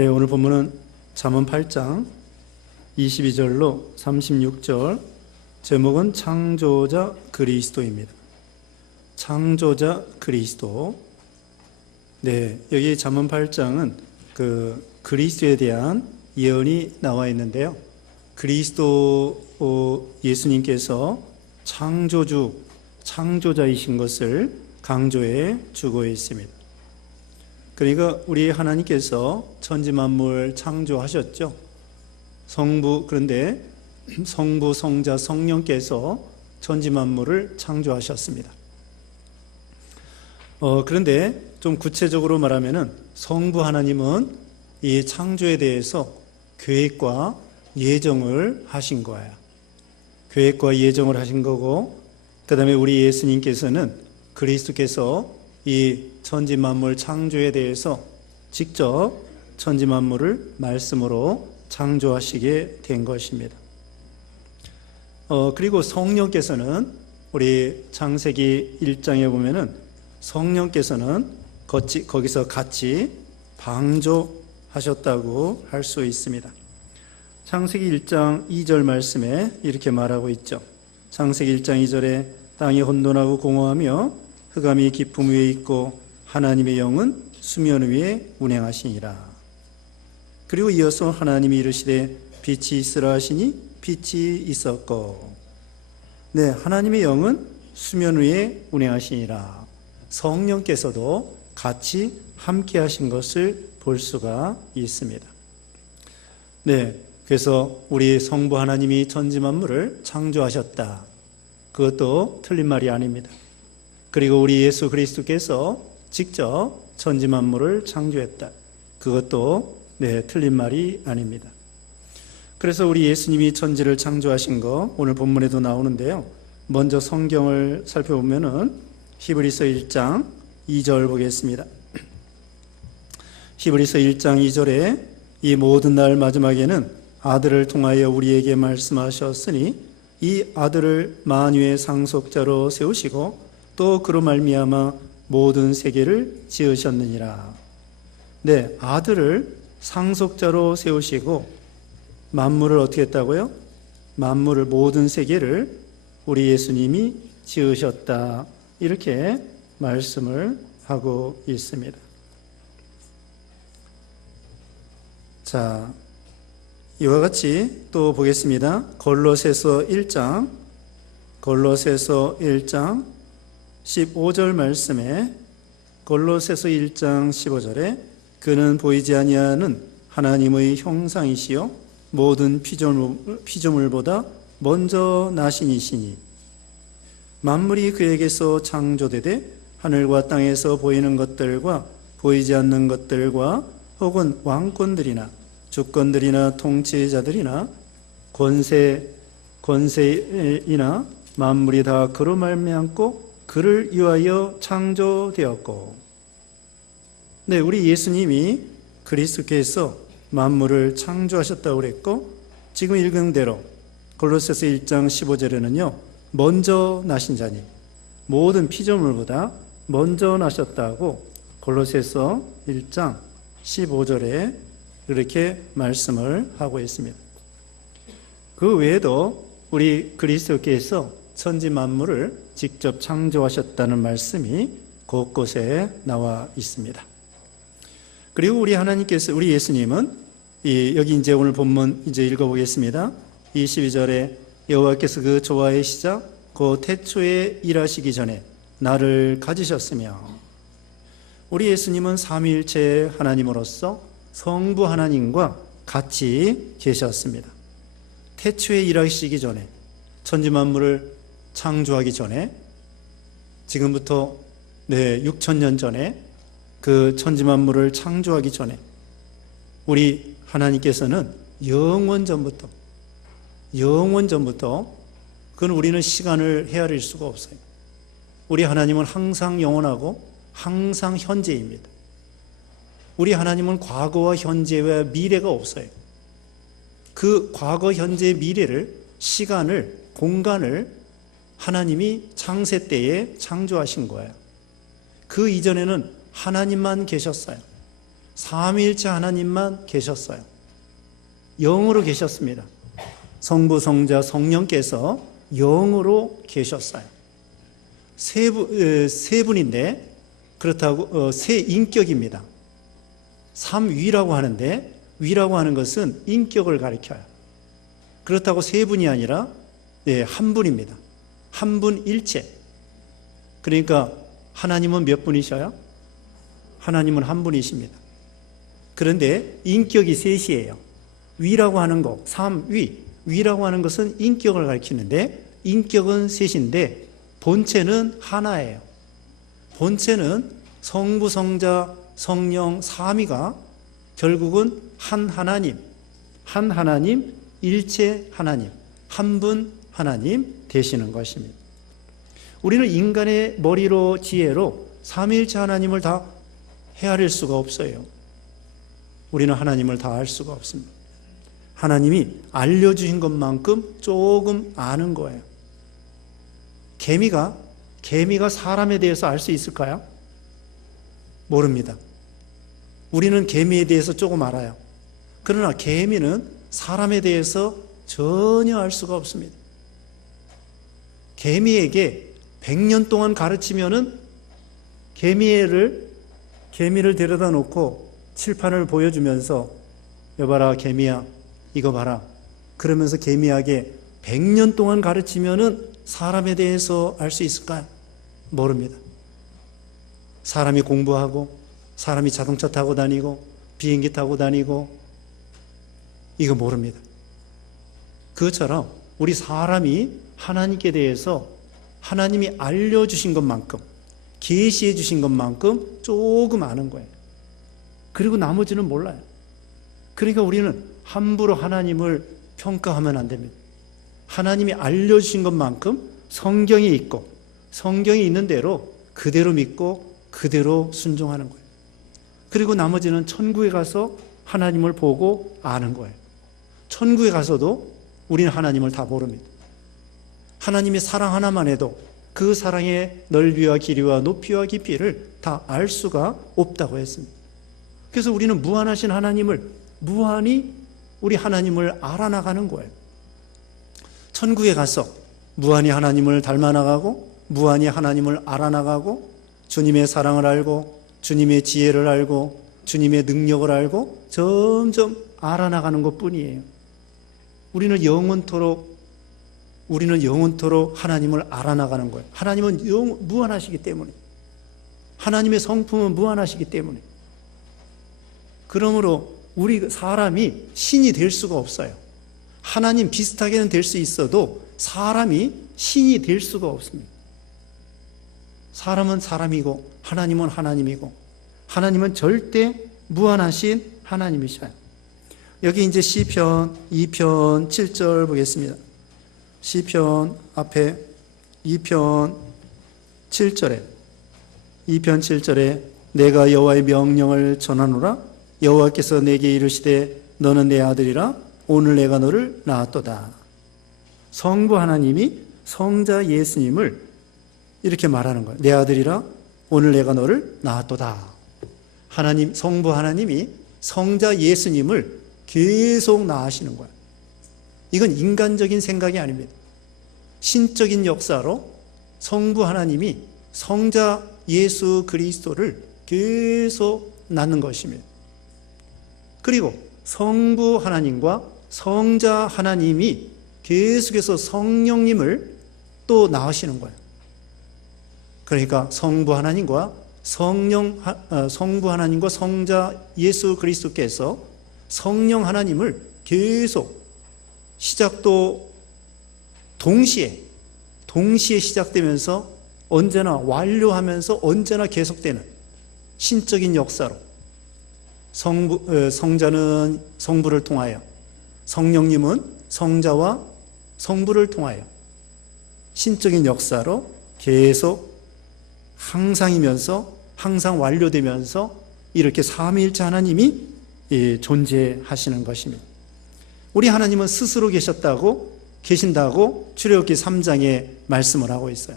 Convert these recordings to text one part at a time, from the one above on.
네, 오늘 본문은 잠언 8장 22절로 36절, 제목은 창조자 그리스도입니다. 창조자 그리스도. 네, 여기 잠언 8장은 그리스도에 대한 예언이 나와 있는데요. 그리스도 예수님께서 창조주, 창조자이신 것을 강조해 주고 있습니다. 그러니까 우리 하나님께서 천지 만물 창조하셨죠. 그런데 성부, 성자, 성령께서 천지 만물을 창조하셨습니다. 그런데 좀 구체적으로 말하면은 성부 하나님은 이 창조에 대해서 계획과 예정을 하신 거예요. 계획과 예정을 하신 거고, 그 다음에 우리 예수님께서는 그리스도께서 이 천지 만물 창조에 대해서 직접 천지 만물을 말씀으로 창조하시게 된 것입니다. 그리고 성령께서는 우리 창세기 1장에 보면은 성령께서는 거기서 같이 방조하셨다고 할 수 있습니다. 창세기 1장 2절 말씀에 이렇게 말하고 있죠. 창세기 1장 2절에 땅이 혼돈하고 공허하며 흑암이 깊음 위에 있고 하나님의 영은 수면 위에 운행하시니라. 그리고 이어서 하나님이 이르시되 빛이 있으라 하시니 빛이 있었고. 네, 하나님의 영은 수면 위에 운행하시니라. 성령께서도 같이 함께 하신 것을 볼 수가 있습니다. 네, 그래서 우리 성부 하나님이 천지 만물을 창조하셨다. 그것도 틀린 말이 아닙니다. 그리고 우리 예수 그리스도께서 직접 천지 만물을 창조했다. 그것도 틀린 말이 아닙니다. 그래서 우리 예수님이 천지를 창조하신 거 오늘 본문에도 나오는데요. 먼저 성경을 살펴보면은 히브리서 1장 2절 보겠습니다. 히브리서 1장 2절에 이 모든 날 마지막에는 아들을 통하여 우리에게 말씀하셨으니 이 아들을 만유의 상속자로 세우시고 또 그로 말미암아 모든 세계를 지으셨느니라. 네, 아들을 상속자로 세우시고 만물을 어떻게 했다고요? 만물을, 모든 세계를 우리 예수님이 지으셨다. 이렇게 말씀을 하고 있습니다. 자, 이와 같이 또 보겠습니다. 골로새서 1장 15절 말씀에, 골로새서 1장 15절에 그는 보이지 아니하는 하나님의 형상이시요 모든 피조물보다 먼저 나신 이시니 만물이 그에게서 창조되되 하늘과 땅에서 보이는 것들과 보이지 않는 것들과 혹은 왕권들이나 주권들이나 통치자들이나 권세이나 만물이 다 그로 말미암고 그를 위하여 창조되었고. 네, 우리 예수님이 그리스도께서 만물을 창조하셨다고 그랬고, 지금 읽은 대로 골로새서 1장 15절에는요 먼저 나신 자니 모든 피조물보다 먼저 나셨다고 골로새서 1장 15절에 이렇게 말씀을 하고 있습니다. 그 외에도 우리 그리스도께서 천지 만물을 직접 창조하셨다는 말씀이 곳곳에 나와 있습니다. 그리고 우리 하나님께서, 우리 예수님은 여기 이제 오늘 본문 이제 읽어보겠습니다. 22절에 여호와께서 그 조화의 시작 그 태초에 일하시기 전에 나를 가지셨으며, 우리 예수님은 삼위일체 하나님으로서 성부 하나님과 같이 계셨습니다. 태초에 일하시기 전에, 천지 만물을 창조하기 전에, 지금부터 6,000년 전에 그 천지 만물을 창조하기 전에 우리 하나님께서는 영원 전부터, 그건 우리는 시간을 헤아릴 수가 없어요. 우리 하나님은 항상 영원하고 항상 현재입니다. 우리 하나님은 과거와 현재와 미래가 없어요. 그 과거, 현재, 미래를, 시간을, 공간을 하나님이 창세 때에 창조하신 거예요. 그 이전에는 하나님만 계셨어요. 삼위일체 하나님만 계셨어요. 영으로 계셨습니다. 성부, 성자, 성령께서 영으로 계셨어요. 세 분인데 그렇다고 세 인격입니다. 삼위라고 하는데 위라고 하는 것은 인격을 가리켜요. 그렇다고 세 분이 아니라 한 분입니다. 한 분 일체. 그러니까 하나님은 몇 분이셔요? 하나님은 한 분이십니다. 그런데 인격이 셋이에요. 위라고 하는 것, 삼위, 위라고 하는 것은 인격을 가리키는데 인격은 셋인데 본체는 하나예요. 본체는 성부, 성자, 성령, 삼위가 결국은 한 하나님, 일체 하나님, 한 분 하나님 되시는 것입니다. 우리는 인간의 머리로 지혜로 삼위일체 하나님을 다 헤아릴 수가 없어요. 우리는 하나님을 다 알 수가 없습니다. 하나님이 알려주신 것만큼 조금 아는 거예요. 개미가 사람에 대해서 알 수 있을까요? 모릅니다. 우리는 개미에 대해서 조금 알아요. 그러나 개미는 사람에 대해서 전혀 알 수가 없습니다. 개미에게 100년 동안 가르치면은 개미를 데려다 놓고 칠판을 보여주면서 여봐라 개미야 이거 봐라 그러면서 개미에게 100년 동안 가르치면은 사람에 대해서 알 수 있을까요? 모릅니다. 사람이 공부하고 사람이 자동차 타고 다니고 비행기 타고 다니고 이거 모릅니다. 그것처럼 우리 사람이 하나님께 대해서 하나님이 알려주신 것만큼 계시해 주신 것만큼 조금 아는 거예요. 그리고 나머지는 몰라요. 그러니까 우리는 함부로 하나님을 평가하면 안 됩니다. 하나님이 알려주신 것만큼 성경에 있고 성경에 있는 대로 그대로 믿고 그대로 순종하는 거예요. 그리고 나머지는 천국에 가서 하나님을 보고 아는 거예요. 천국에 가서도 우리는 하나님을 다 모릅니다. 하나님의 사랑 하나만 해도 그 사랑의 넓이와 길이와 높이와 깊이를 다 알 수가 없다고 했습니다. 그래서 우리는 무한하신 하나님을 무한히 우리 하나님을 알아나가는 거예요. 천국에 가서 무한히 하나님을 닮아나가고 무한히 하나님을 알아나가고 주님의 사랑을 알고 주님의 지혜를 알고 주님의 능력을 알고 점점 알아나가는 것뿐이에요. 우리는 영원토록 하나님을 알아나가는 거예요. 하나님은 무한하시기 때문에 하나님의 성품은 무한하시기 때문에 그러므로 우리 사람이 신이 될 수가 없어요. 하나님 비슷하게는 될 수 있어도 사람이 신이 될 수가 없습니다. 사람은 사람이고 하나님은 하나님이고 하나님은 절대 무한하신 하나님이셔요. 여기 이제 시편 2편 7절 보겠습니다. 시편 앞에 2편 7절에 내가 여호와의 명령을 전하노라 여호와께서 내게 이르시되 너는 내 아들이라 오늘 내가 너를 낳았도다. 성부 하나님이 성자 예수님을 이렇게 말하는 거예요. 내 아들이라 오늘 내가 너를 낳았도다. 성부 하나님이 성자 예수님을 계속 낳으시는 거예요. 이건 인간적인 생각이 아닙니다. 신적인 역사로 성부 하나님이 성자 예수 그리스도를 계속 낳는 것입니다. 그리고 성부 하나님과 성자 하나님이 계속해서 성령님을 또 낳으시는 거예요. 그러니까 성부 하나님과 성자 예수 그리스도께서 성령 하나님을 계속 시작도 동시에 시작되면서 언제나 완료하면서 언제나 계속되는 신적인 역사로 성자는 성부를 통하여 성령님은 성자와 성부를 통하여 신적인 역사로 계속 항상 완료되면서 이렇게 삼위일체 하나님이 존재하시는 것입니다. 우리 하나님은 스스로 계신다고 출애굽기 3장에 말씀을 하고 있어요.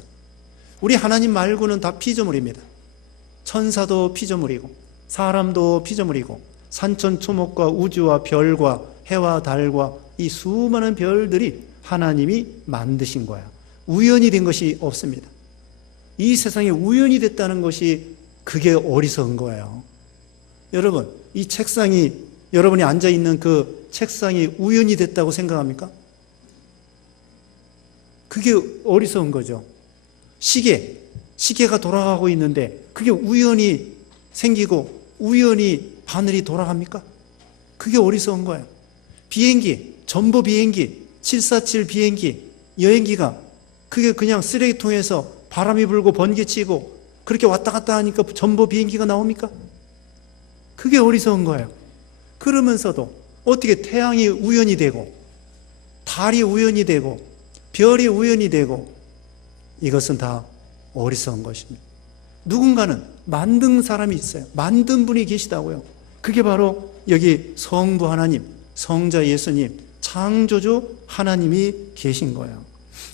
우리 하나님 말고는 다 피조물입니다. 천사도 피조물이고 사람도 피조물이고 산천초목과 우주와 별과 해와 달과 이 수많은 별들이 하나님이 만드신 거야. 우연히 된 것이 없습니다. 이 세상에 우연히 됐다는 것이 그게 어리석은 거예요. 여러분, 이 책상이, 여러분이 앉아있는 그 책상이 우연히 됐다고 생각합니까? 그게 어리석은 거죠. 시계가 돌아가고 있는데 그게 우연히 생기고 우연히 바늘이 돌아갑니까? 그게 어리석은 거예요. 비행기, 전보 비행기, 747 비행기, 여행기가 그게 그냥 쓰레기통에서 바람이 불고 번개치고 그렇게 왔다 갔다 하니까 전보 비행기가 나옵니까? 그게 어리석은 거예요. 그러면서도 어떻게 태양이 우연히 되고 달이 우연히 되고 별이 우연히 되고, 이것은 다 어리석은 것입니다. 누군가는 만든 사람이 있어요. 만든 분이 계시다고요. 그게 바로 여기 성부 하나님, 성자 예수님, 창조주 하나님이 계신 거예요.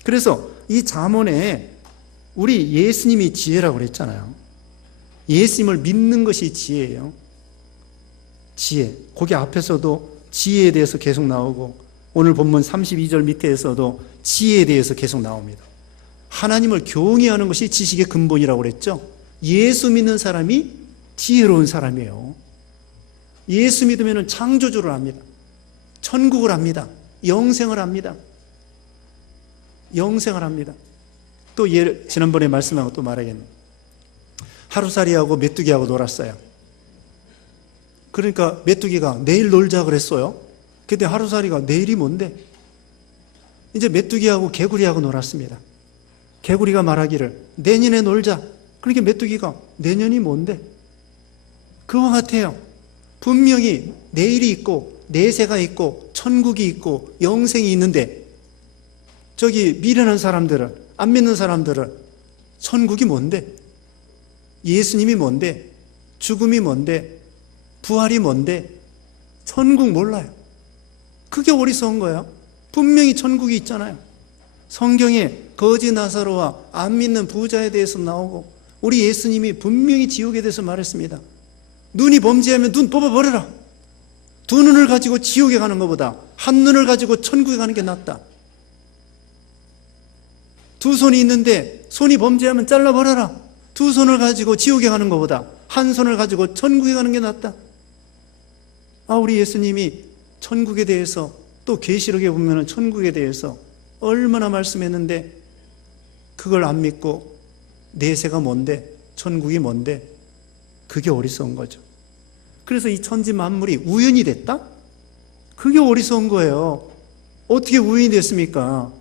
그래서 이 잠언에 우리 예수님이 지혜라고 그랬잖아요. 예수님을 믿는 것이 지혜예요. 지혜. 거기 앞에서도 지혜에 대해서 계속 나오고, 오늘 본문 32절 밑에서도 지혜에 대해서 계속 나옵니다. 하나님을 경외하는 것이 지식의 근본이라고 그랬죠. 예수 믿는 사람이 지혜로운 사람이에요. 예수 믿으면 창조주를 압니다. 천국을 압니다. 영생을 압니다. 영생을 합니다. 또 지난번에 말씀한 것도 말하겠네요. 하루살이하고 메뚜기하고 놀았어요. 그러니까 메뚜기가 내일 놀자 그랬어요. 근데 하루살이가 내일이 뭔데? 이제 메뚜기하고 개구리하고 놀았습니다. 개구리가 말하기를 내년에 놀자. 그러니까 메뚜기가 내년이 뭔데? 그와 같아요. 분명히 내일이 있고 내세가 있고 천국이 있고 영생이 있는데, 저기 미련한 사람들은, 안 믿는 사람들은 천국이 뭔데? 예수님이 뭔데? 죽음이 뭔데? 부활이 뭔데? 천국 몰라요. 그게 어리석은 거예요. 분명히 천국이 있잖아요. 성경에 거지 나사로와 안 믿는 부자에 대해서 나오고, 우리 예수님이 분명히 지옥에 대해서 말했습니다. 눈이 범죄하면 눈 뽑아버려라. 두 눈을 가지고 지옥에 가는 것보다 한 눈을 가지고 천국에 가는 게 낫다. 두 손이 있는데 손이 범죄하면 잘라버려라. 두 손을 가지고 지옥에 가는 것보다 한 손을 가지고 천국에 가는 게 낫다. 우리 예수님이 천국에 대해서, 또 계시록에 보면 천국에 대해서 얼마나 말씀했는데 그걸 안 믿고 내세가 뭔데, 천국이 뭔데, 그게 어리석은 거죠. 그래서 이 천지 만물이 우연히 됐다? 그게 어리석은 거예요. 어떻게 우연히 됐습니까?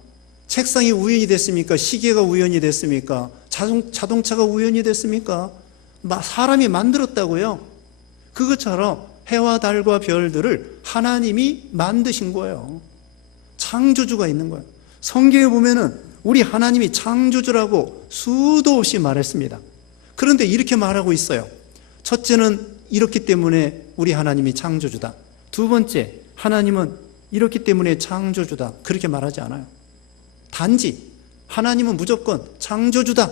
책상이 우연히 됐습니까? 시계가 우연히 됐습니까? 자동차가 우연히 됐습니까? 사람이 만들었다고요. 그것처럼 해와 달과 별들을 하나님이 만드신 거예요. 창조주가 있는 거예요. 성경에 보면은 우리 하나님이 창조주라고 수도 없이 말했습니다. 그런데 이렇게 말하고 있어요. 첫째는 이렇기 때문에 우리 하나님이 창조주다. 두 번째, 하나님은 이렇기 때문에 창조주다. 그렇게 말하지 않아요. 단지 하나님은 무조건 창조주다.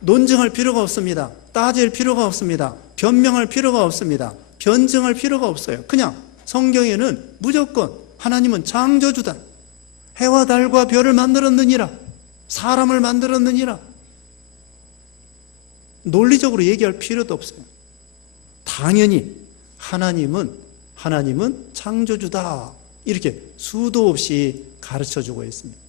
논증할 필요가 없습니다. 따질 필요가 없습니다. 변명할 필요가 없습니다. 변증할 필요가 없어요. 그냥 성경에는 무조건 하나님은 창조주다. 해와 달과 별을 만들었느니라. 사람을 만들었느니라. 논리적으로 얘기할 필요도 없어요. 당연히 하나님은 창조주다. 이렇게 수도 없이 가르쳐주고 있습니다.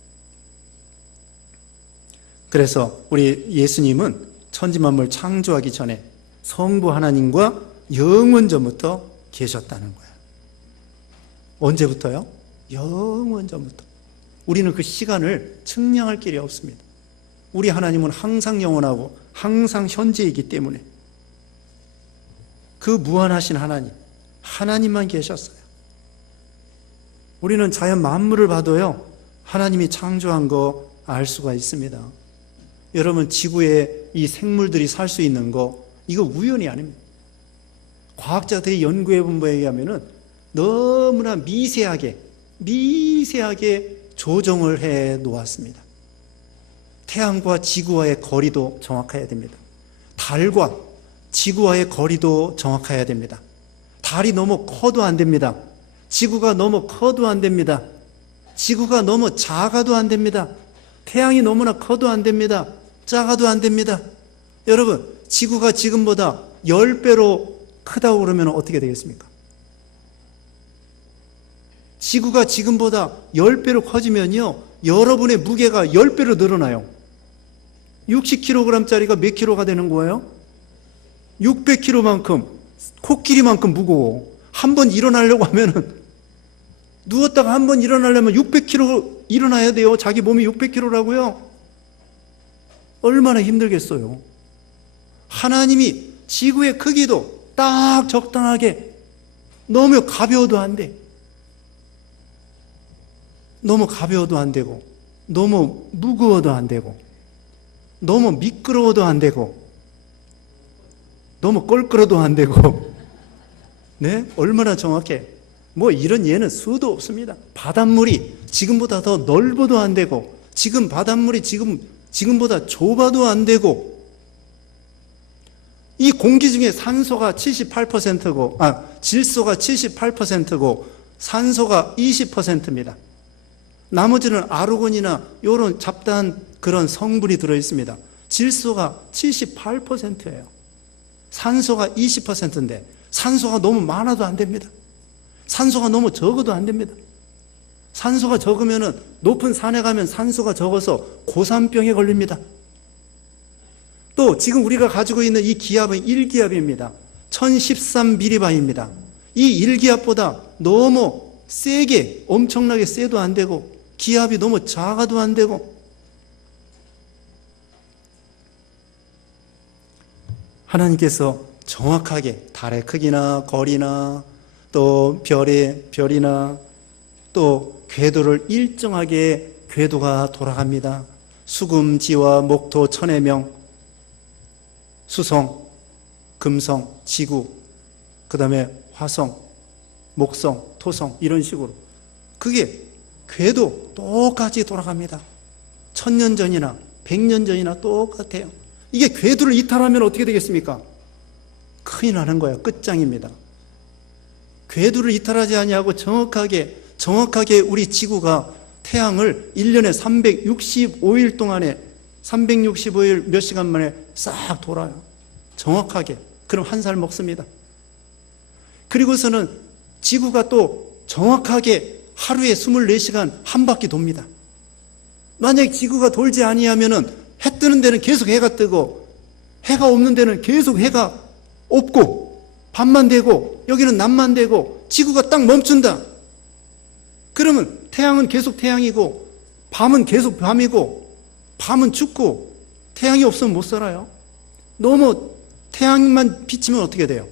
그래서 우리 예수님은 천지만물 창조하기 전에 성부 하나님과 영원전부터 계셨다는 거예요. 언제부터요? 영원전부터. 우리는 그 시간을 측량할 길이 없습니다. 우리 하나님은 항상 영원하고 항상 현재이기 때문에 그 무한하신 하나님만 계셨어요. 우리는 자연 만물을 봐도요, 하나님이 창조한 거 알 수가 있습니다. 여러분, 지구에 이 생물들이 살 수 있는 거, 이거 우연이 아닙니다. 과학자들이 연구해 본 바에 의하면은 너무나 미세하게 조정을 해 놓았습니다. 태양과 지구와의 거리도 정확해야 됩니다. 달과 지구와의 거리도 정확해야 됩니다. 달이 너무 커도 안 됩니다. 지구가 너무 커도 안 됩니다. 지구가 너무 작아도 안 됩니다. 태양이 너무나 커도 안 됩니다. 작아도 안 됩니다. 여러분, 지구가 지금보다 10배로 크다고 그러면 어떻게 되겠습니까? 지구가 지금보다 10배로 커지면요, 여러분의 무게가 10배로 늘어나요. 60kg짜리가 몇 킬로가 되는 거예요? 600kg만큼, 코끼리만큼 무거워. 한 번 일어나려고 하면은, 누웠다가 한 번 일어나려면 600kg 일어나야 돼요. 자기 몸이 600kg라고요. 얼마나 힘들겠어요. 하나님이 지구의 크기도 딱 적당하게, 너무 가벼워도 안 돼. 너무 가벼워도 안 되고, 너무 무거워도 안 되고, 너무 미끄러워도 안 되고, 너무 껄끄러도 안 되고, 네? 얼마나 정확해. 뭐 이런 예는 수도 없습니다. 바닷물이 지금보다 더 넓어도 안 되고, 지금 바닷물이 지금보다 좁아도 안 되고, 이 공기 중에 산소가 78%고, 질소가 78%고, 산소가 20%입니다. 나머지는 아르곤이나 이런 잡다한 그런 성분이 들어있습니다. 질소가 78%예요. 산소가 20%인데, 산소가 너무 많아도 안 됩니다. 산소가 너무 적어도 안 됩니다. 산소가 적으면은 높은 산에 가면 산소가 적어서 고산병에 걸립니다. 또 지금 우리가 가지고 있는 이 기압은 1기압입니다. 1013mB입니다. 이 1기압보다 너무 세게, 엄청나게 세도 안 되고, 기압이 너무 작아도 안 되고, 하나님께서 정확하게 달의 크기나 거리나 또 별이나 또 궤도를 일정하게 궤도가 돌아갑니다. 수금, 지화, 목토, 천의 명, 수성, 금성, 지구, 그 다음에 화성, 목성, 토성, 이런 식으로 그게 궤도 똑같이 돌아갑니다. 1000년 전이나 100년 전이나 똑같아요. 이게 궤도를 이탈하면 어떻게 되겠습니까? 큰일 나는 거예요. 끝장입니다. 궤도를 이탈하지 아니하고 정확하게 우리 지구가 태양을 1년에 365일 동안에 365일 몇 시간 만에 싹 돌아요. 정확하게. 그럼 한 살 먹습니다. 그리고서는 지구가 또 정확하게 하루에 24시간 한 바퀴 돕니다. 만약에 지구가 돌지 아니하면은 해 뜨는 데는 계속 해가 뜨고, 해가 없는 데는 계속 해가 없고, 밤만 되고, 여기는 낮만 되고, 지구가 딱 멈춘다. 그러면 태양은 계속 태양이고, 밤은 계속 밤이고, 밤은 춥고, 태양이 없으면 못 살아요. 너무 태양만 비치면 어떻게 돼요?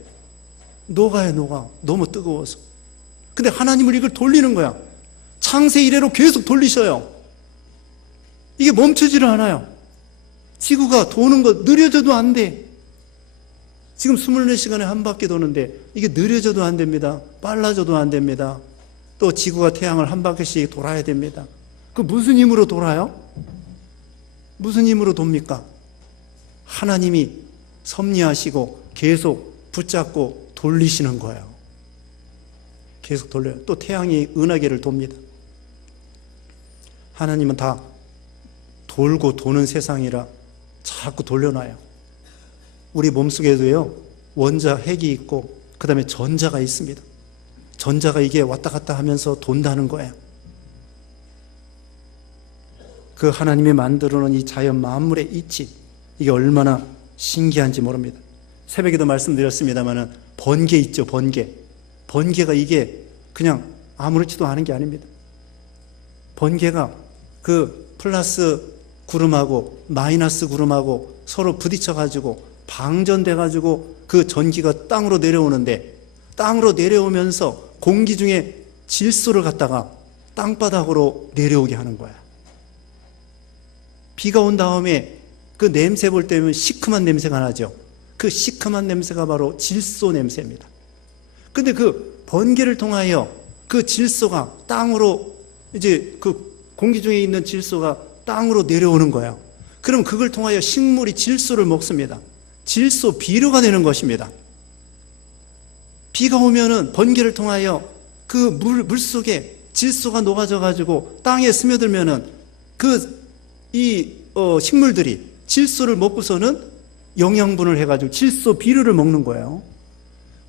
녹아요, 녹아. 너무 뜨거워서. 근데 하나님은 이걸 돌리는 거야. 창세 이래로 계속 돌리셔요. 이게 멈추지를 않아요. 지구가 도는 거 느려져도 안 돼. 지금 24시간에 한 바퀴 도는데 이게 느려져도 안 됩니다. 빨라져도 안 됩니다. 또 지구가 태양을 한 바퀴씩 돌아야 됩니다. 그 무슨 힘으로 돌아요? 무슨 힘으로 돕니까? 하나님이 섭리하시고 계속 붙잡고 돌리시는 거예요. 계속 돌려요. 또 태양이 은하계를 돕니다. 하나님은 다 돌고 도는 세상이라 자꾸 돌려놔요. 우리 몸속에도요, 원자 핵이 있고 그 다음에 전자가 있습니다. 전자가 이게 왔다 갔다 하면서 돈다는 거예요. 그 하나님이 만들어 놓은 이 자연 만물의 이치, 이게 얼마나 신기한지 모릅니다. 새벽에도 말씀드렸습니다만은 번개 있죠, 번개. 번개가 이게 그냥 아무렇지도 않은 게 아닙니다. 번개가 그 플러스 구름하고 마이너스 구름하고 서로 부딪혀가지고 방전돼가지고 그 전기가 땅으로 내려오는데, 땅으로 내려오면서 공기 중에 질소를 갖다가 땅바닥으로 내려오게 하는 거야. 비가 온 다음에 그 냄새 볼 때면 시큼한 냄새가 나죠. 그 시큼한 냄새가 바로 질소 냄새입니다. 근데 그 번개를 통하여 그 질소가 땅으로, 이제 그 공기 중에 있는 질소가 땅으로 내려오는 거예요. 그럼 그걸 통하여 식물이 질소를 먹습니다. 질소 비료가 되는 것입니다. 비가 오면은 번개를 통하여 그 물 속에 질소가 녹아져 가지고 땅에 스며들면은 식물들이 질소를 먹고서는 영양분을 해가지고 질소 비료를 먹는 거예요.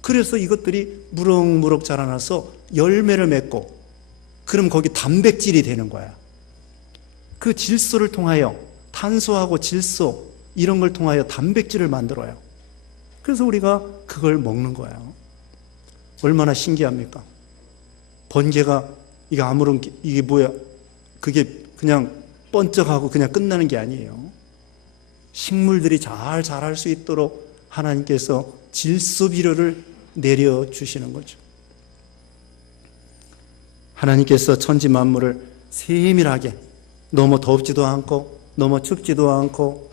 그래서 이것들이 무럭무럭 자라나서 열매를 맺고, 그럼 거기 단백질이 되는 거야. 그 질소를 통하여 탄소하고 질소 이런 걸 통하여 단백질을 만들어요. 그래서 우리가 그걸 먹는 거예요. 얼마나 신기합니까? 번개가 이게 뭐야? 그게 그냥 번쩍하고 그냥 끝나는 게 아니에요. 식물들이 잘 자랄 수 있도록 하나님께서 질소 비료를 내려주시는 거죠. 하나님께서 천지 만물을 세밀하게, 너무 덥지도 않고 너무 춥지도 않고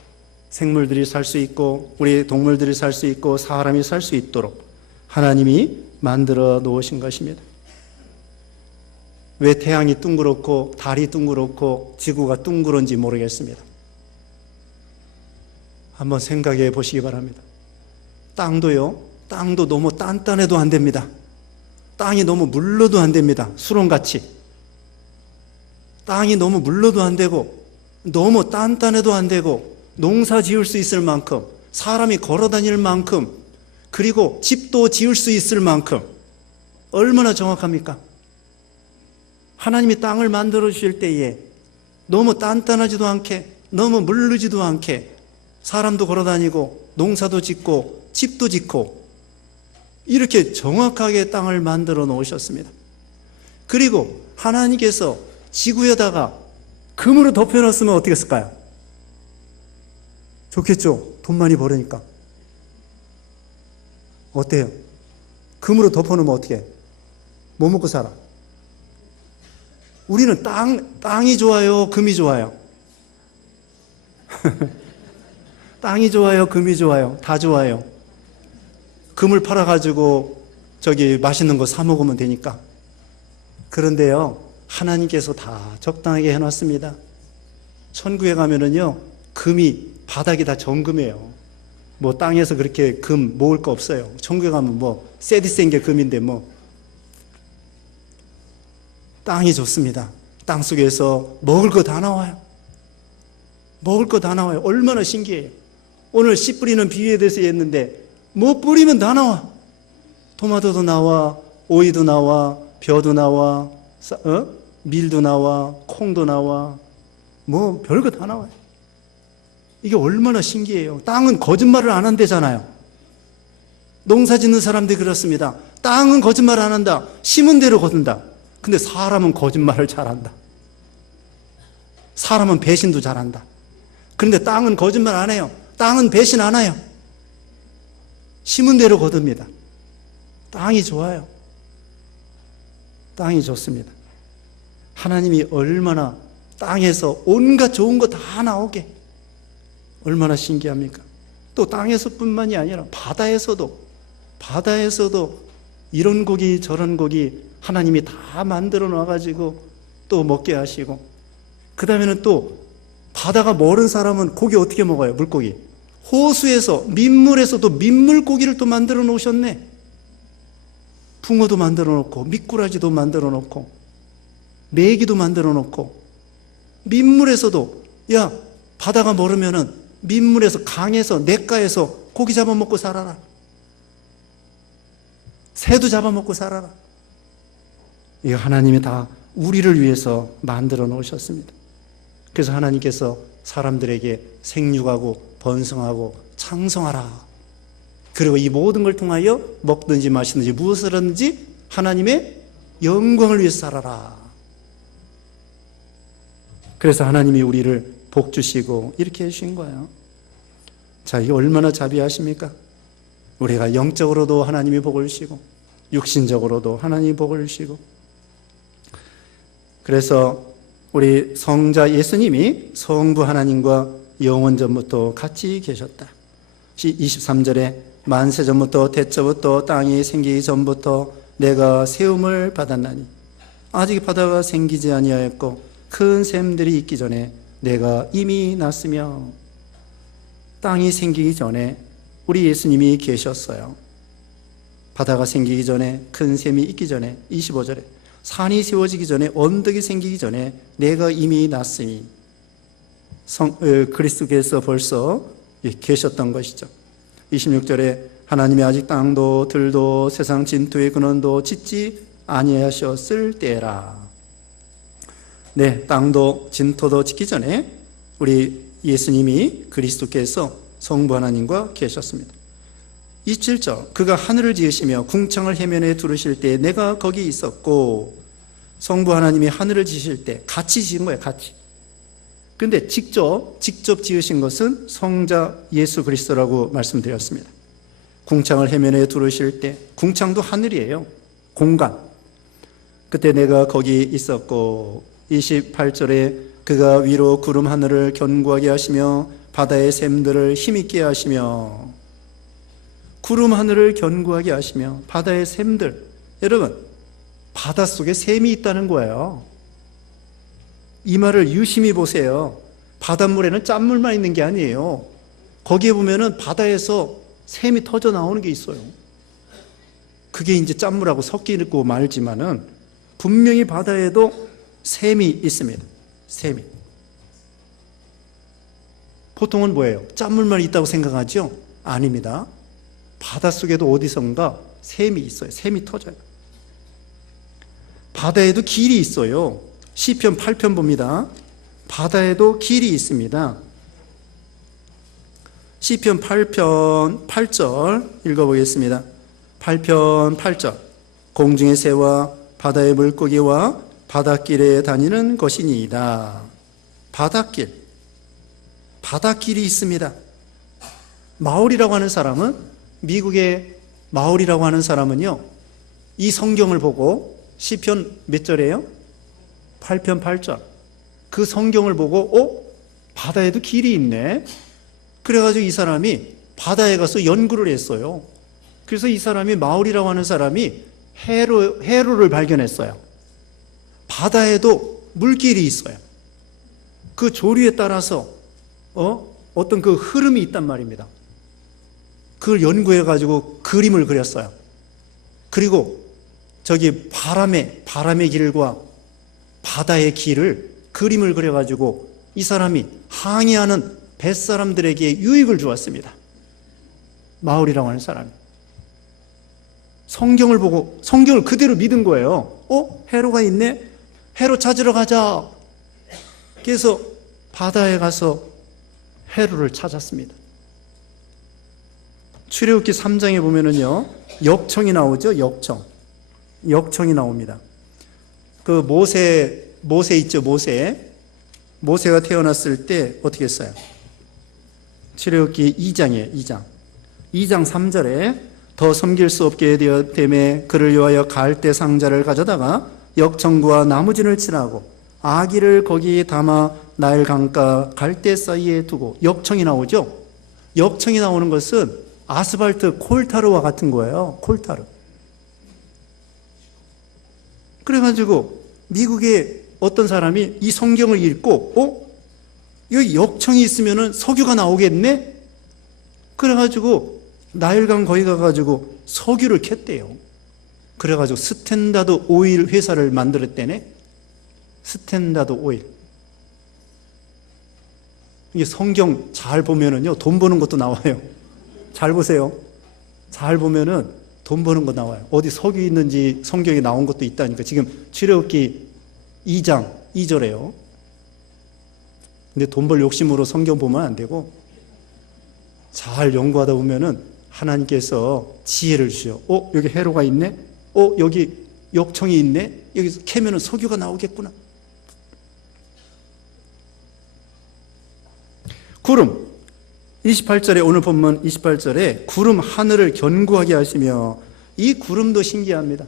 생물들이 살 수 있고 우리 동물들이 살 수 있고 사람이 살 수 있도록 하나님이 만들어 놓으신 것입니다. 왜 태양이 둥그렇고 달이 둥그렇고 지구가 둥그런지 모르겠습니다. 한번 생각해 보시기 바랍니다. 땅도 너무 단단해도 안 됩니다. 땅이 너무 물러도 안 됩니다. 수렁같이. 땅이 너무 물러도 안 되고 너무 단단해도 안 되고 농사 지을 수 있을 만큼, 사람이 걸어 다닐 만큼, 그리고 집도 지을 수 있을 만큼 얼마나 정확합니까? 하나님이 땅을 만들어 주실 때에 너무 단단하지도 않게 너무 물르지도 않게 사람도 걸어 다니고 농사도 짓고 집도 짓고 이렇게 정확하게 땅을 만들어 놓으셨습니다. 그리고 하나님께서 지구에다가 금으로 덮여놨으면 어떻게 했을까요? 좋겠죠? 돈 많이 벌으니까. 어때요? 금으로 덮어놓으면 어떻게 해? 뭐 먹고 살아? 우리는 땅이 좋아요? 금이 좋아요? 땅이 좋아요? 금이 좋아요? 다 좋아요. 금을 팔아가지고 맛있는 거 사 먹으면 되니까. 그런데요, 하나님께서 다 적당하게 해놨습니다. 천국에 가면은요, 금이 바닥이 다 정금이에요. 뭐 땅에서 그렇게 금 모을 거 없어요. 천국에 가면 뭐 세디 센 게 금인데 뭐. 땅이 좋습니다. 땅 속에서 먹을 거 다 나와요. 먹을 거 다 나와요. 얼마나 신기해요. 오늘 씨 뿌리는 비유에 대해서 했는데 뭐 뿌리면 다 나와. 토마토도 나와, 오이도 나와, 벼도 나와, 밀도 나와, 콩도 나와, 뭐 별거 다 나와요. 이게 얼마나 신기해요. 땅은 거짓말을 안 한대잖아요. 농사 짓는 사람들이 그렇습니다. 땅은 거짓말 안 한다. 심은 대로 거둔다. 근데 사람은 거짓말을 잘한다. 사람은 배신도 잘한다. 그런데 땅은 거짓말 안 해요. 땅은 배신 안 해요. 심은 대로 거둡니다. 땅이 좋아요. 땅이 좋습니다. 하나님이 얼마나 땅에서 온갖 좋은 거 다 나오게, 얼마나 신기합니까? 또 땅에서뿐만이 아니라 바다에서도 이런 고기 저런 고기 하나님이 다 만들어 놔가지고 또 먹게 하시고, 그 다음에는 또 바다가 멀은 사람은 고기 어떻게 먹어요? 물고기. 호수에서 민물에서도 민물고기를 또 만들어 놓으셨네. 붕어도 만들어 놓고 미꾸라지도 만들어 놓고 메기도 만들어 놓고, 민물에서도, 야, 바다가 멀으면은 민물에서 강에서 냇가에서 고기 잡아먹고 살아라. 새도 잡아먹고 살아라. 이거 하나님이 다 우리를 위해서 만들어 놓으셨습니다. 그래서 하나님께서 사람들에게 생육하고 번성하고 창성하라. 그리고 이 모든 걸 통하여 먹든지 마시든지 무엇을 하든지 하나님의 영광을 위해서 살아라. 그래서 하나님이 우리를 복 주시고 이렇게 해주신 거예요. 자, 이게 얼마나 자비하십니까? 우리가 영적으로도 하나님이 복을 주시고 육신적으로도 하나님이 복을 주시고. 그래서 우리 성자 예수님이 성부 하나님과 영원전부터 같이 계셨다. 23절에 만세전부터 태초부터 땅이 생기기 전부터 내가 세움을 받았나니 아직 바다가 생기지 아니하였고 큰 샘들이 있기 전에 내가 이미 났으며, 땅이 생기기 전에 우리 예수님이 계셨어요. 바다가 생기기 전에, 큰 샘이 있기 전에, 25절에 산이 세워지기 전에, 언덕이 생기기 전에 내가 이미 났으니 그리스도께서 벌써 계셨던 것이죠. 26절에 하나님이 아직 땅도 들도 세상 진토의 근원도 짓지 아니하셨을 때라. 네, 땅도 진토도 짓기 전에 우리 예수님이 그리스도께서 성부 하나님과 계셨습니다. 27절 그가 하늘을 지으시며 궁창을 해면에 두르실 때 내가 거기 있었고, 성부 하나님이 하늘을 지으실 때 같이 지은 거예요. 같이. 근데 직접 지으신 것은 성자 예수 그리스도라고 말씀드렸습니다. 궁창을 해면에 두르실 때, 궁창도 하늘이에요. 공간. 그때 내가 거기 있었고, 28절에 그가 위로 구름 하늘을 견고하게 하시며 바다의 샘들을 힘있게 하시며, 구름 하늘을 견고하게 하시며 바다의 샘들, 여러분 바닷속에 샘이 있다는 거예요. 이 말을 유심히 보세요. 바닷물에는 짠물만 있는 게 아니에요. 거기에 보면은 바다에서 샘이 터져 나오는 게 있어요. 그게 이제 짠물하고 섞이고 말지만은 분명히 바다에도 샘이 있습니다. 샘이. 보통은 뭐예요? 짠물만 있다고 생각하죠? 아닙니다. 바닷속에도 어디선가 샘이 있어요. 샘이 터져요. 바다에도 길이 있어요. 시편 8편 봅니다. 바다에도 길이 있습니다. 시편 8편 8절 읽어보겠습니다. 8편 8절 공중의 새와 바다의 물고기와 바닷길에 다니는 것이니이다. 바닷길이 있습니다. 마을이라고 하는 사람은, 미국의 마을이라고 하는 사람은요, 이 성경을 보고 시편 몇 절이에요? 8편 8절. 그 성경을 보고 바다에도 길이 있네. 그래가지고 이 사람이 바다에 가서 연구를 했어요. 그래서 이 사람이, 마을이라고 하는 사람이 해로를 발견했어요. 바다에도 물길이 있어요. 그 조류에 따라서 어떤 그 흐름이 있단 말입니다. 그걸 연구해가지고 그림을 그렸어요. 그리고 저기 바람의 길과 바다의 길을 그림을 그려가지고 이 사람이 항해하는 뱃사람들에게 유익을 주었습니다. 마을이라고 하는 사람이. 성경을 보고 성경을 그대로 믿은 거예요. 해로가 있네? 해로 찾으러 가자. 그래서 바다에 가서 해로를 찾았습니다. 출애굽기 3장에 보면은요, 역청이 나오죠. 역청이 나옵니다. 그 모세 있죠. 모세가 태어났을 때 어떻게 했어요? 출애굽기 2장이에요. 2장 3절에 더 섬길 수 없게 되매 그를 위하여 갈대 상자를 가져다가 역청과 나무진을 칠하고 아기를 거기에 담아 나일 강가 갈대 사이에 두고. 역청이 나오죠. 역청이 나오는 것은 아스팔트 콜타르와 같은 거예요. 콜타르. 그래가지고 미국의 어떤 사람이 이 성경을 읽고 여기 역청이 있으면은 석유가 나오겠네? 그래가지고 나일강 거기 가가지고 석유를 캤대요. 그래가지고 스탠다드 오일 회사를 만들었대네. 스탠다드 오일. 이게 성경 잘 보면은요, 돈 버는 것도 나와요. 잘 보세요. 잘 보면은 돈 버는 거 나와요. 어디 석유 있는지 성경에 나온 것도 있다니까. 지금 출애굽기 2장 2절에요. 근데 돈 벌 욕심으로 성경 보면 안 되고 잘 연구하다 보면은 하나님께서 지혜를 주셔. 여기 해로가 있네? 여기 역청이 있네? 여기서 캐면은 석유가 나오겠구나. 구름. 28절에, 오늘 본문 28절에 구름 하늘을 견고하게 하시며, 이 구름도 신기합니다.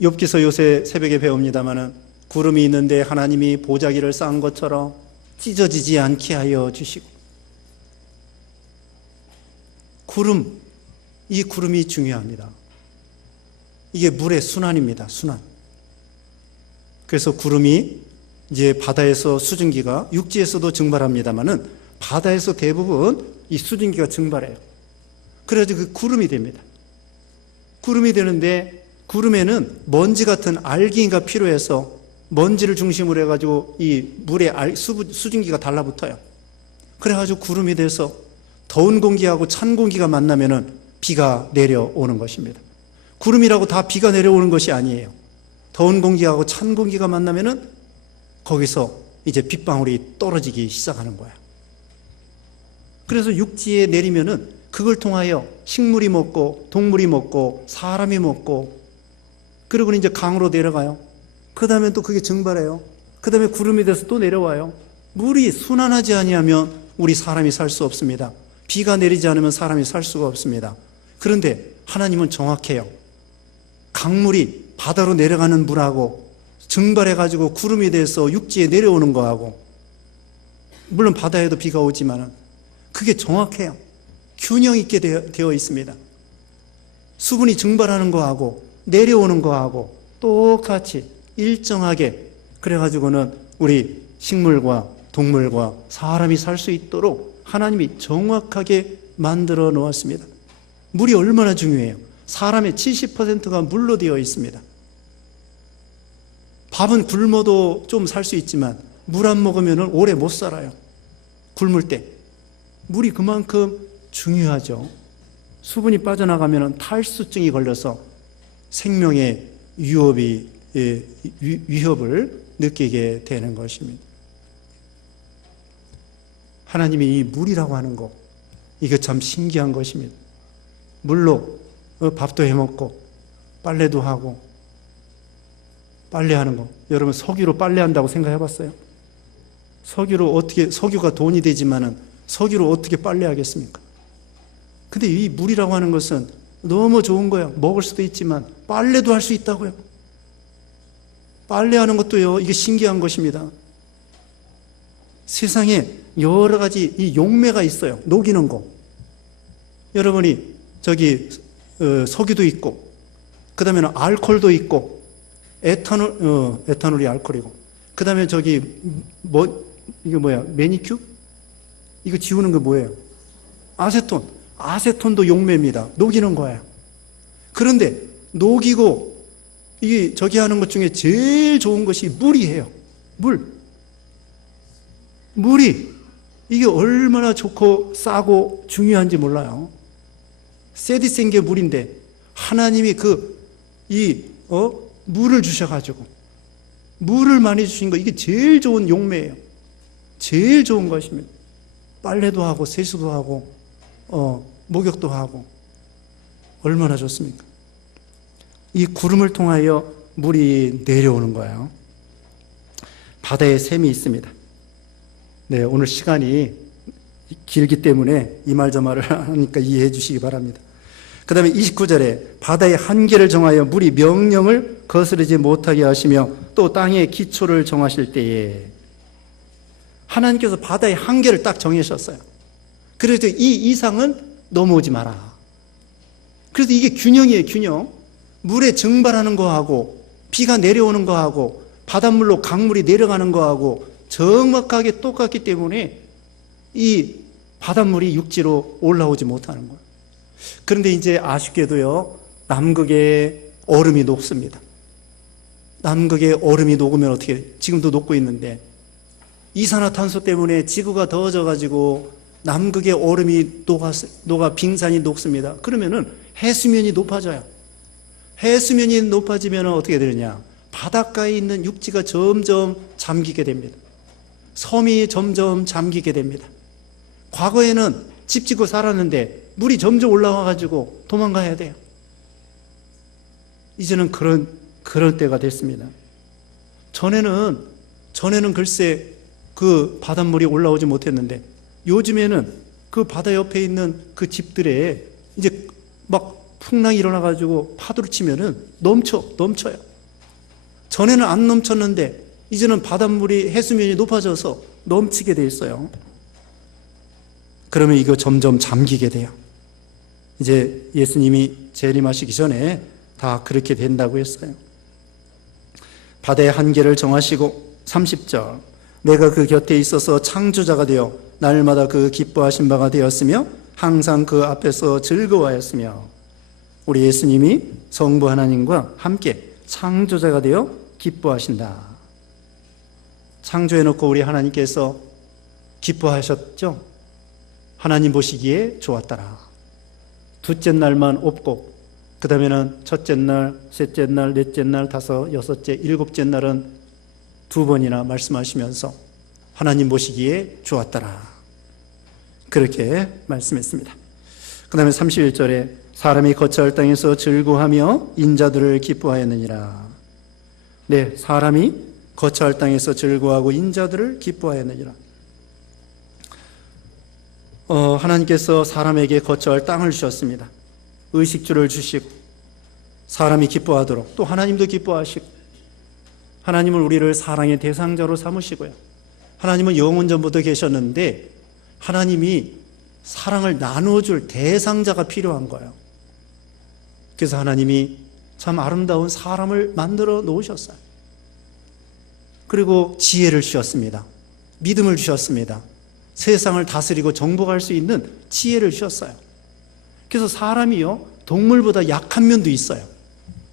욥기서 요새 새벽에 배웁니다마는 구름이 있는데 하나님이 보자기를 쌓은 것처럼 찢어지지 않게 하여 주시고, 이 구름이 중요합니다. 이게 물의 순환입니다. 순환. 그래서 구름이 이제 바다에서 수증기가 육지에서도 증발합니다마는 바다에서 대부분 이 수증기가 증발해요. 그래가지고 그 구름이 됩니다. 구름이 되는데 구름에는 먼지 같은 알갱이가 필요해서 먼지를 중심으로 해가지고 이 물에 수증기가 달라붙어요. 그래가지고 구름이 돼서 더운 공기하고 찬 공기가 만나면은 비가 내려오는 것입니다. 구름이라고 다 비가 내려오는 것이 아니에요. 더운 공기하고 찬 공기가 만나면은 거기서 이제 빗방울이 떨어지기 시작하는 거야. 그래서 육지에 내리면은 그걸 통하여 식물이 먹고 동물이 먹고 사람이 먹고 그리고 이제 강으로 내려가요. 그 다음에 또 그게 증발해요. 그 다음에 구름이 돼서 또 내려와요. 물이 순환하지 아니하면 우리 사람이 살 수 없습니다. 비가 내리지 않으면 사람이 살 수가 없습니다. 그런데 하나님은 정확해요. 강물이 바다로 내려가는 물하고 증발해가지고 구름이 돼서 육지에 내려오는 거하고, 물론 바다에도 비가 오지만 그게 정확해요. 균형 있게 되어 있습니다. 수분이 증발하는 거하고 내려오는 거하고 똑같이 일정하게, 그래가지고는 우리 식물과 동물과 사람이 살 수 있도록 하나님이 정확하게 만들어 놓았습니다. 물이 얼마나 중요해요. 사람의 70%가 물로 되어 있습니다. 밥은 굶어도 좀 살 수 있지만 물 안 먹으면 오래 못 살아요. 굶을 때. 물이 그만큼 중요하죠. 수분이 빠져나가면 탈수증이 걸려서 생명의 위협을 느끼게 되는 것입니다. 하나님이 이 물이라고 하는 거, 이게 참 신기한 것입니다. 물로 밥도 해먹고 빨래도 하고, 빨래하는 거, 여러분 석유로 빨래한다고 생각해 봤어요? 석유가 돈이 되지만은 석유로 어떻게 빨래하겠습니까? 근데 이 물이라고 하는 것은 너무 좋은 거예요. 먹을 수도 있지만 빨래도 할 수 있다고요. 빨래하는 것도요, 이게 신기한 것입니다. 세상에 여러 가지 이 용매가 있어요. 녹이는 거. 여러분이 석유도 있고, 그 다음에는 알코올도 있고, 에탄올이 알코올이고, 그 다음에 이거 뭐야? 매니큐? 이거 지우는 거 뭐예요? 아세톤도 용매입니다. 녹이는 거예요. 그런데 녹이고 하는 것 중에 제일 좋은 것이 물이에요. 물이 이게 얼마나 좋고 싸고 중요한지 몰라요. 쎄디 센 게 물인데 하나님이 물을 주셔가지고 물을 많이 주신 거, 이게 제일 좋은 용매예요. 제일 좋은 것입니다. 빨래도 하고 세수도 하고 목욕도 하고 얼마나 좋습니까? 이 구름을 통하여 물이 내려오는 거예요. 바다에 샘이 있습니다. 네, 오늘 시간이 길기 때문에 이 말 저 말을 하니까 이해해 주시기 바랍니다. 그 다음에 29절에 바다의 한계를 정하여 물이 명령을 거스르지 못하게 하시며 또 땅의 기초를 정하실 때에, 하나님께서 바다의 한계를 딱 정하셨어요. 그래서 이 이상은 넘어오지 마라. 그래서 이게 균형이에요, 균형. 물에 증발하는 거하고 비가 내려오는 거하고 바닷물로 강물이 내려가는 거하고 정확하게 똑같기 때문에 이 바닷물이 육지로 올라오지 못하는 거예요. 그런데 이제 아쉽게도요, 남극에 얼음이 녹습니다. 남극에 얼음이 녹으면 어떻게, 지금도 녹고 있는데 이산화탄소 때문에 지구가 더워져가지고 남극의 얼음이 녹아 빙산이 녹습니다. 그러면은 해수면이 높아져요. 해수면이 높아지면 어떻게 되느냐? 바닷가에 있는 육지가 점점 잠기게 됩니다. 섬이 점점 잠기게 됩니다. 과거에는 집 짓고 살았는데 물이 점점 올라와가지고 도망가야 돼요. 이제는 그런 때가 됐습니다. 전에는 글쎄 그 바닷물이 올라오지 못했는데 요즘에는 그 바다 옆에 있는 그 집들에 이제 막 풍랑이 일어나가지고 파도를 치면은 넘쳐요. 전에는 안 넘쳤는데 이제는 바닷물이, 해수면이 높아져서 넘치게 돼 있어요. 그러면 이거 점점 잠기게 돼요. 이제 예수님이 재림하시기 전에 다 그렇게 된다고 했어요. 바다의 한계를 정하시고 30절, 내가 그 곁에 있어서 창조자가 되어 날마다 그 기뻐하신 바가 되었으며 항상 그 앞에서 즐거워하였으며 우리 예수님이 성부 하나님과 함께 창조자가 되어 기뻐하신다. 창조해놓고 우리 하나님께서 기뻐하셨죠? 하나님 보시기에 좋았더라. 둘째 날만 없고 그 다음에는 첫째 날, 셋째 날, 넷째 날, 다섯, 여섯째, 일곱째 날은 두 번이나 말씀하시면서 하나님 보시기에 좋았더라. 그렇게 말씀했습니다. 그 다음에 31절에 사람이 거처할 땅에서 즐거워하며 인자들을 기뻐하였느니라. 네, 사람이 거처할 땅에서 즐거워하고 인자들을 기뻐하였느니라. 하나님께서 사람에게 거처할 땅을 주셨습니다. 의식주를 주시고 사람이 기뻐하도록 또 하나님도 기뻐하시고 하나님은 우리를 사랑의 대상자로 삼으시고요. 하나님은 영원 전부터 계셨는데 하나님이 사랑을 나눠줄 대상자가 필요한 거예요. 그래서 하나님이 참 아름다운 사람을 만들어 놓으셨어요. 그리고 지혜를 주셨습니다. 믿음을 주셨습니다. 세상을 다스리고 정복할 수 있는 지혜를 주셨어요. 그래서 사람이요, 동물보다 약한 면도 있어요.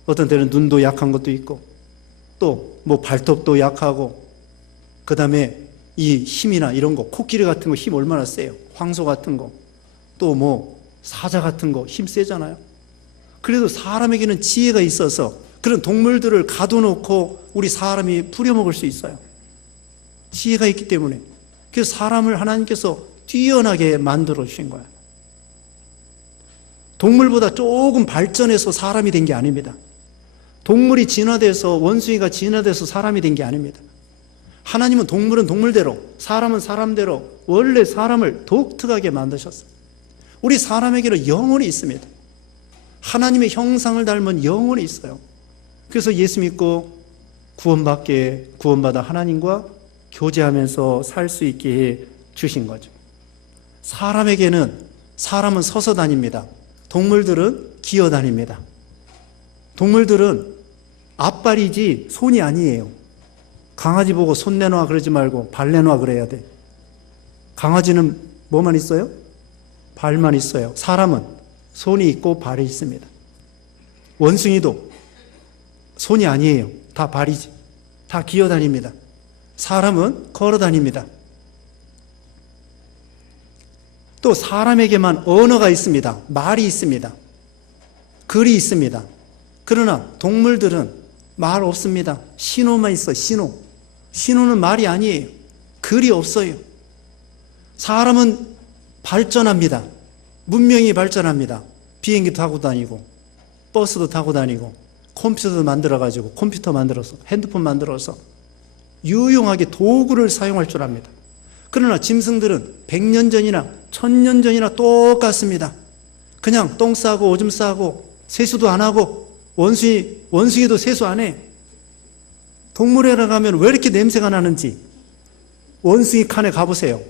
어떤 때는 눈도 약한 것도 있고, 또 뭐 발톱도 약하고, 그 다음에 이 힘이나 이런 거, 코끼리 같은 거 힘 얼마나 세요. 황소 같은 거, 또 뭐 사자 같은 거 힘 세잖아요. 그래도 사람에게는 지혜가 있어서 그런 동물들을 가둬놓고 우리 사람이 부려먹을 수 있어요. 지혜가 있기 때문에. 그래서 사람을 하나님께서 뛰어나게 만들어 주신 거예요. 동물보다 조금 발전해서 사람이 된 게 아닙니다. 동물이 진화돼서 원숭이가 진화돼서 사람이 된 게 아닙니다. 하나님은 동물은 동물대로, 사람은 사람대로 원래 사람을 독특하게 만드셨어요. 우리 사람에게는 영혼이 있습니다. 하나님의 형상을 닮은 영혼이 있어요. 그래서 예수 믿고 구원받아 하나님과 교제하면서 살 수 있게 해 주신 거죠. 사람은 서서 다닙니다. 동물들은 기어 다닙니다. 동물들은 앞발이지 손이 아니에요. 강아지 보고 손 내놔 그러지 말고 발 내놔 그래야 돼. 강아지는 뭐만 있어요? 발만 있어요. 사람은 손이 있고 발이 있습니다. 원숭이도 손이 아니에요. 다 발이지. 다 기어 다닙니다. 사람은 걸어 다닙니다. 또 사람에게만 언어가 있습니다. 말이 있습니다. 글이 있습니다. 그러나 동물들은 말 없습니다. 신호만 있어, 신호. 신호는 말이 아니에요. 글이 없어요. 사람은 발전합니다. 문명이 발전합니다. 비행기 타고 다니고, 버스도 타고 다니고, 컴퓨터도 만들어가지고, 컴퓨터 만들어서, 핸드폰 만들어서, 유용하게 도구를 사용할 줄 압니다. 그러나 짐승들은 100년 전이나 1000년 전이나 똑같습니다. 그냥 똥 싸고 오줌 싸고 세수도 안 하고 원숭이도 세수 안 해. 동물원에 가면 왜 이렇게 냄새가 나는지 원숭이 칸에 가보세요.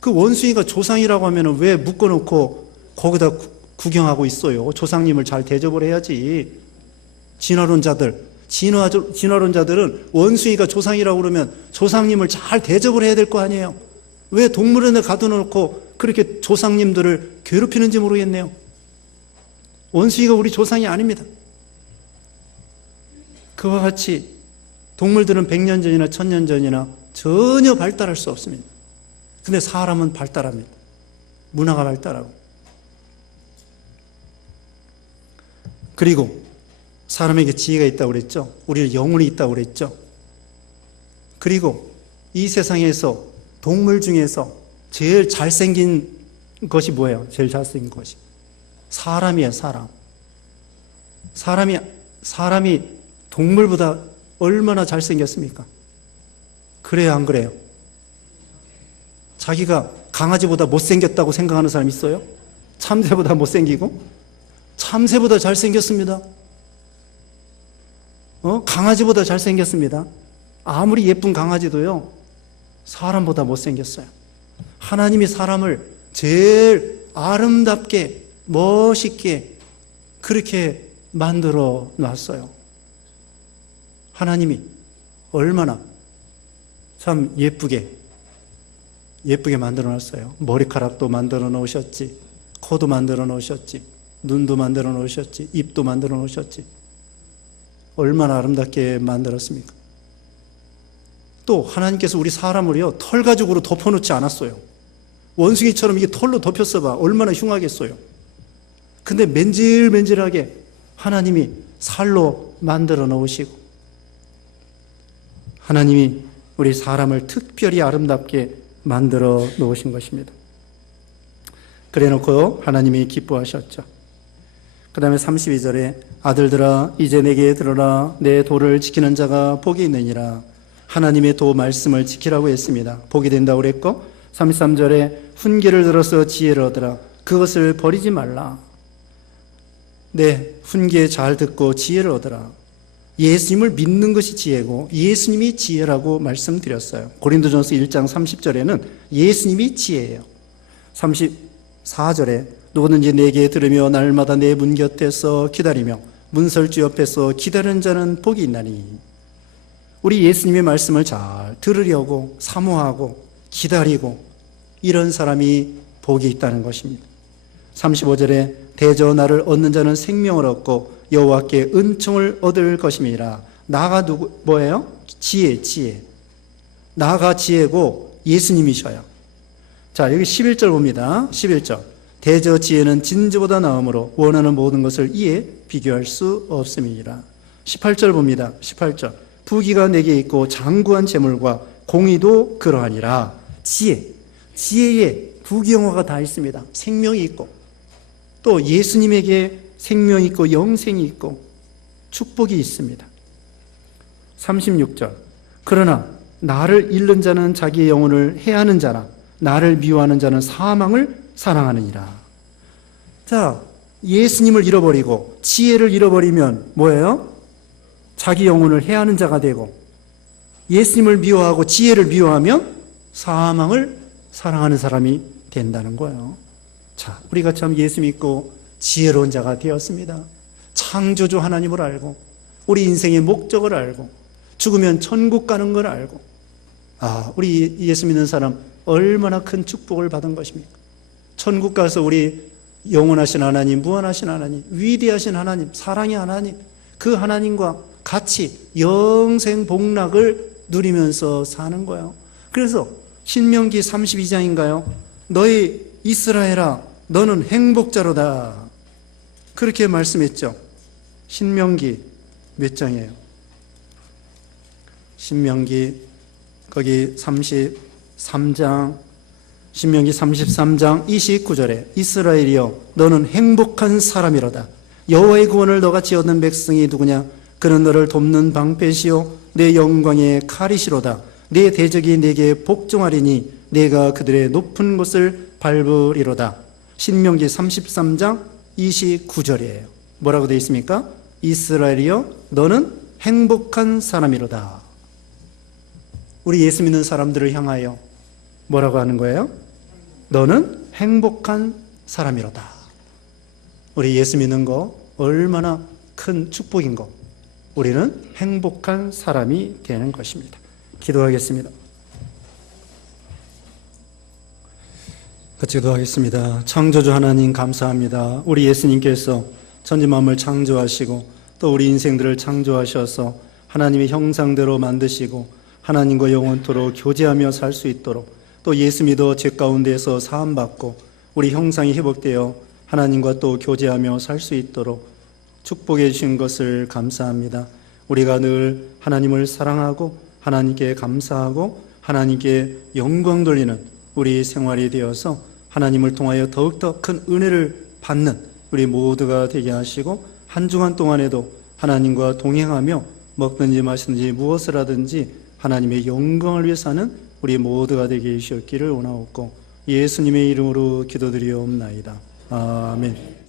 그 원숭이가 조상이라고 하면 왜 묶어놓고 거기다 구경하고 있어요. 조상님을 잘 대접을 해야지. 진화론자들은 원숭이가 조상이라고 그러면 조상님을 잘 대접을 해야 될 거 아니에요. 왜 동물원에 가둬놓고 그렇게 조상님들을 괴롭히는지 모르겠네요. 원숭이가 우리 조상이 아닙니다. 그와 같이 동물들은 100년 전이나 1000년 전이나 전혀 발달할 수 없습니다. 근데 사람은 발달합니다. 문화가 발달하고. 그리고 사람에게 지혜가 있다고 그랬죠. 우리는 영혼이 있다고 그랬죠. 그리고 이 세상에서 동물 중에서 제일 잘생긴 것이 뭐예요? 제일 잘생긴 것이 사람이에요. 사람이 동물보다 얼마나 잘생겼습니까? 그래요, 안 그래요? 자기가 강아지보다 못생겼다고 생각하는 사람 있어요? 참새보다 못생기고? 참새보다 잘생겼습니다. 강아지보다 잘생겼습니다. 아무리 예쁜 강아지도요, 사람보다 못생겼어요. 하나님이 사람을 제일 아름답게, 멋있게 그렇게 만들어 놨어요. 하나님이 얼마나 참 예쁘게 예쁘게 만들어 놨어요. 머리카락도 만들어 놓으셨지, 코도 만들어 놓으셨지, 눈도 만들어 놓으셨지, 입도 만들어 놓으셨지. 얼마나 아름답게 만들었습니까? 또 하나님께서 우리 사람을요, 털 가죽으로 덮어놓지 않았어요. 원숭이처럼 이게 털로 덮였어봐 얼마나 흉하겠어요. 근데 맨질맨질하게 하나님이 살로 만들어 놓으시고, 하나님이 우리 사람을 특별히 아름답게 만들어 놓으신 것입니다. 그래 놓고 하나님이 기뻐하셨죠. 그 다음에 32절에 아들들아 이제 내게 들어라. 내 도를 지키는 자가 복이 있느니라. 하나님의 도 말씀을 지키라고 했습니다. 복이 된다고 그랬고, 33절에 훈계를 들어서 지혜를 얻으라. 그것을 버리지 말라. 네, 훈계 잘 듣고 지혜를 얻으라. 예수님을 믿는 것이 지혜고 예수님이 지혜라고 말씀드렸어요. 고린도전서 1장 30절에는 예수님이 지혜예요. 34절에 누구든지 내게 들으며 날마다 내 문 곁에서 기다리며 문설주 옆에서 기다리는 자는 복이 있나니. 우리 예수님의 말씀을 잘 들으려고 사모하고 기다리고 이런 사람이 복이 있다는 것입니다. 35절에 대저 나를 얻는 자는 생명을 얻고 여호와께 은총을 얻을 것임이라. 나가 뭐예요? 지혜. 나가 지혜고 예수님이셔요. 자, 여기 11절 봅니다. 11절. 대저 지혜는 진주보다 나음으로 원하는 모든 것을 이에 비교할 수 없음이니라. 18절 봅니다. 18절. 부귀가 내게 있고 장구한 재물과 공의도 그러하니라. 지혜에 부귀영화가 다 있습니다. 생명이 있고 또 예수님에게 생명이 있고 영생이 있고 축복이 있습니다. 36절. 그러나 나를 잃는 자는 자기의 영혼을 해하는 자라 나를 미워하는 자는 사망을 사랑하느니라. 자, 예수님을 잃어버리고 지혜를 잃어버리면 뭐예요? 자기 영혼을 해하는 자가 되고, 예수님을 미워하고 지혜를 미워하면 사망을 사랑하는 사람이 된다는 거예요. 자, 우리가 참 예수 믿고 지혜로운 자가 되었습니다. 창조주 하나님을 알고 우리 인생의 목적을 알고 죽으면 천국 가는 걸 알고, 우리 예수 믿는 사람 얼마나 큰 축복을 받은 것입니까? 천국 가서 우리 영원하신 하나님, 무한하신 하나님, 위대하신 하나님, 사랑의 하나님, 그 하나님과 같이 영생 복락을 누리면서 사는 거예요. 그래서 신명기 32장인가요? 너희 이스라엘아 너는 행복자로다, 그렇게 말씀했죠. 신명기 몇 장이에요? 신명기 거기 33장, 신명기 33장 29절에 이스라엘이여 너는 행복한 사람이로다. 여호와의 구원을 너같이 얻는 백성이 누구냐? 그는 너를 돕는 방패시요 내 영광의 칼이시로다. 내 대적이 내게 복종하리니 내가 그들의 높은 곳을 밟으리로다. 신명기 33장 29절이에요. 뭐라고 되어 있습니까? 이스라엘이여 너는 행복한 사람이로다. 우리 예수 믿는 사람들을 향하여 뭐라고 하는 거예요? 너는 행복한 사람이로다. 우리 예수 믿는 거 얼마나 큰 축복인 거. 우리는 행복한 사람이 되는 것입니다. 기도하겠습니다. 같이 기도하겠습니다. 창조주 하나님 감사합니다. 우리 예수님께서 천지만물 창조하시고 또 우리 인생들을 창조하셔서 하나님의 형상대로 만드시고 하나님과 영원토록 교제하며 살 수 있도록, 또 예수 믿어 죄 가운데서 사함받고 우리 형상이 회복되어 하나님과 또 교제하며 살 수 있도록 축복해 주신 것을 감사합니다. 우리가 늘 하나님을 사랑하고 하나님께 감사하고 하나님께 영광 돌리는 우리 생활이 되어서 하나님을 통하여 더욱더 큰 은혜를 받는 우리 모두가 되게 하시고, 한 주간 동안에도 하나님과 동행하며 먹든지 마시든지 무엇을 하든지 하나님의 영광을 위해 사는 우리 모두가 되게 해주셨기를 원하옵고 예수님의 이름으로 기도드리옵나이다. 아멘.